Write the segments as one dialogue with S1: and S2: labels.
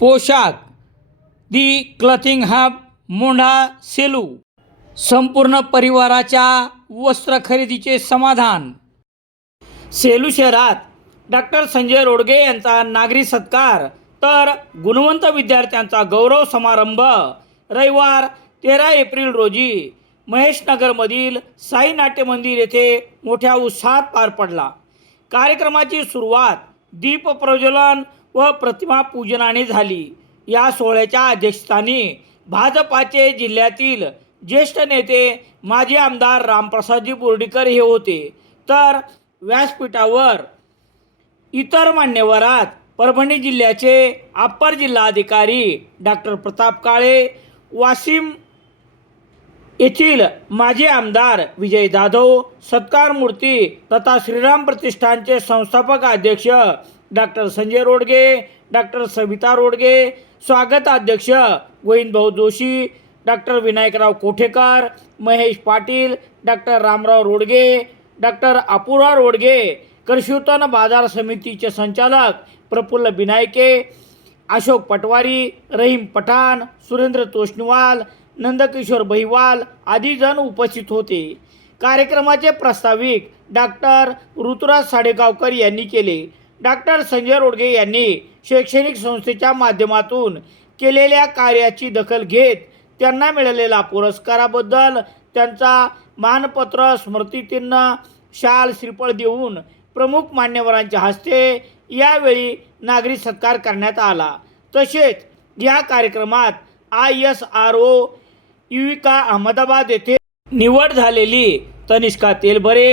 S1: पोशाख. The clothing hub Mondha Selu. संपूर्ण परिवाराच्या वस्त्र खरेदीचे समाधान. सेलू शहरात डॉक्टर संजय रोडगे यांचा नागरी सत्कार तर गुणवंत विद्यार्थ्यांचा गौरव समारंभ रविवार तेरा एप्रिल रोजी महेशनगरमधील साई नाट्य मंदिर येथे मोठ्या उत्साहात पार पडला. कार्यक्रमाची सुरुवात दीप प्रज्वलन व प्रतिमा पूजनाने झाली. या सोहळ्याच्या अध्यक्षस्थानी भाजपाचे जिल्ह्यातील ज्येष्ठ नेते माजी आमदार रामप्रसादजी बोर्डीकर हे होते. तर व्यासपीठावर इतर मान्यवरात परभणी जिल्ह्याचे अप्पर जिल्हाधिकारी डॉक्टर प्रताप काळे वाशिम येथील माजी आमदार विजय जाधव सत्कार मूर्ती तथा श्रीराम प्रतिष्ठानचे संस्थापक अध्यक्ष डॉक्टर संजय रोडगे डॉक्टर सविता रोडगे स्वागत अध्यक्ष Govindbhau Joshi doctor Vinayakrao Kothekar Mahesh Patil doctor Ramrao Rodge doctor Apura Rodge कृषीउत्पन्न बाजार समितीचे संचालक प्रफुल्ल बिनायके अशोक पटवारी रहीम पठाण सुरेंद्र तोष्णवाल नंदकिशोर बहिवाल आदी जण उपस्थित होते. कार्यक्रमाचे प्रास्ताविक डॉक्टर ऋतुराज साडेगावकर यांनी केले. डॉक्टर संजय रोडगे यांनी शैक्षणिक संस्थेच्या माध्यमातून केलेल्या कार्याची दखल घेत त्यांना मिळालेला पुरस्काराबद्दल त्यांचा मानपत्र स्मृतिचिन्ह शाल श्रीफळ देऊन प्रमुख मान्यवरांच्या हस्ते यावेळी नागरी सत्कार करण्यात आला. तसेच या कार्यक्रमात I S R O Yuvika Ahmedabad येथे निवड झालेली. Tanishka Telbhare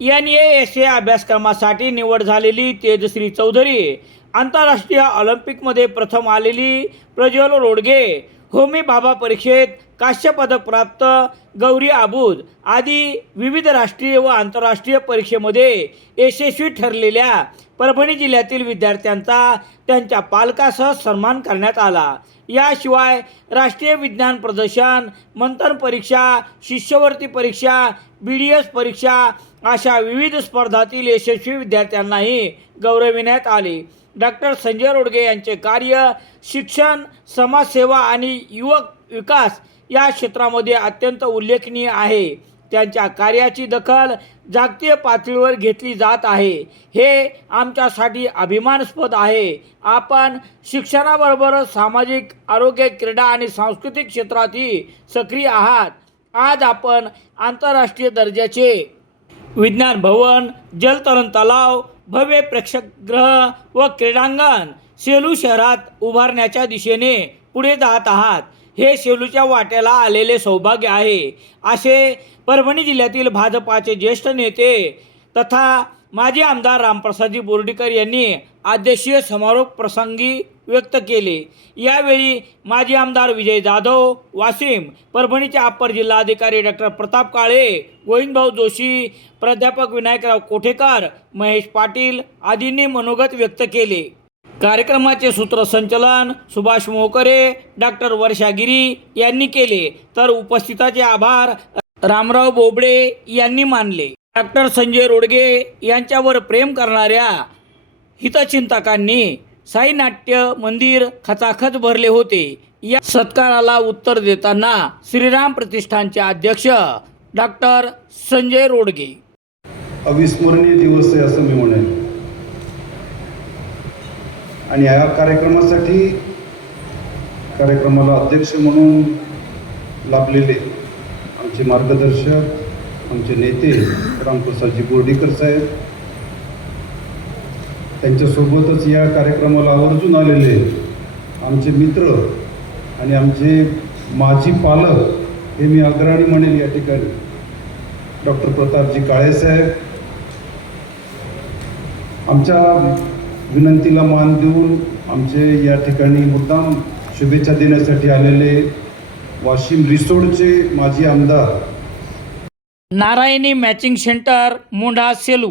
S1: N A S A अभ्यासक्रमासाठी निवड झालेली तेजश्री चौधरी. आंतरराष्ट्रीय ऑलिम्पिकमध्ये प्रथम आलेली प्रज्वल रोडगे. होमी बाबा परीक्षेत कांस्यपदक प्राप्त गौरी आबूद आदी विविध राष्ट्रीय व आंतरराष्ट्रीय परीक्षेमध्ये यशस्वी ठरलेल्या परभणी जिल्ह्यातील विद्यार्थ्यांचा त्यांच्या पालकासह सन्मान करण्यात आला. याशिवाय राष्ट्रीय विज्ञान प्रदर्शन मंथन परीक्षा शिष्यवृत्ती परीक्षा बी डी एस परीक्षा अशा विविध स्पर्धातील यशस्वी विद्यार्थ्यांनाही गौरविण्यात आले. डॉक्टर संजय रोडगे यांचे कार्य शिक्षण समाजसेवा आणि युवक विकास या क्षेत्रामध्ये अत्यंत उल्लेखनीय आहे. त्यांच्या कार्याची दखल जागतिक पातळीवर घेतली जात आहे. हे आमच्यासाठी अभिमानास्पद आहे. आपण शिक्षणाबरोबरच सामाजिक आरोग्य क्रीडा आणि सांस्कृतिक क्षेत्रातही सक्रिय आहात. आज आपण आंतरराष्ट्रीय दर्जाचे विज्ञान भवन जलतरण तलाव भव्य प्रेक्षकगृह व क्रीडांगण सेलू शहरात उभारण्याच्या दिशेने पुढे जात आहात. हे शेलूच्या वाट्याला आलेले सौभाग्य आहे. असे परभणी जिल्ह्यातील भाजपाचे ज्येष्ठ नेते तथा माजी आमदार रामप्रसादजी बोर्डीकर यांनी अध्यक्षीय समारोप प्रसंगी व्यक्त केले. यावेळी माजी आमदार विजय जाधव वाशिम परभणीचे अप्पर जिल्हाधिकारी डॉक्टर प्रताप काळे गोविंदभाऊ जोशी प्राध्यापक विनायकराव कोठेकर महेश पाटील आदींनी मनोगत व्यक्त केले. कार्यक्रमाचे सूत्रसंचलन सुभाष मोकरे डॉक्टर वर्षागिरी यांनी केले. तर उपस्थिताचे आभार रामराव बोबडे यांनी मानले. डॉक्टर संजय रोडगे यांच्यावर प्रेम करणाऱ्या हितचिंतकांनी साई नाट्य मंदिर खचाखच भरले होते. या सत्काराला उत्तर देताना श्रीराम प्रतिष्ठानचे अध्यक्ष डॉक्टर संजय रोडगे.
S2: अविस्मरणीय दिवस आहे असं मी म्हणेन. आणि या कार्यक्रमासाठी कार्यक्रमाला अध्यक्ष म्हणून लाभलेले आमचे मार्गदर्शक आमचे नेते रामप्रसादजी बोर्डीकर साहेब त्यांच्यासोबतच या कार्यक्रमाला आवर्जून आलेले आमचे मित्र आणि आमचे माजी पालक हे मी अग्रणी म्हणेल या ठिकाणी. डॉक्टर प्रतापजी काळेसाहेब आमच्या विनंतीला मान देऊन आमचे या ठिकाणी मुद्दाम शुभेच्छा देण्यासाठी आलेले वाशिम रिसोडचे माजी आमदार
S1: नारायणी मॅचिंग सेंटर मुंढा सेलू.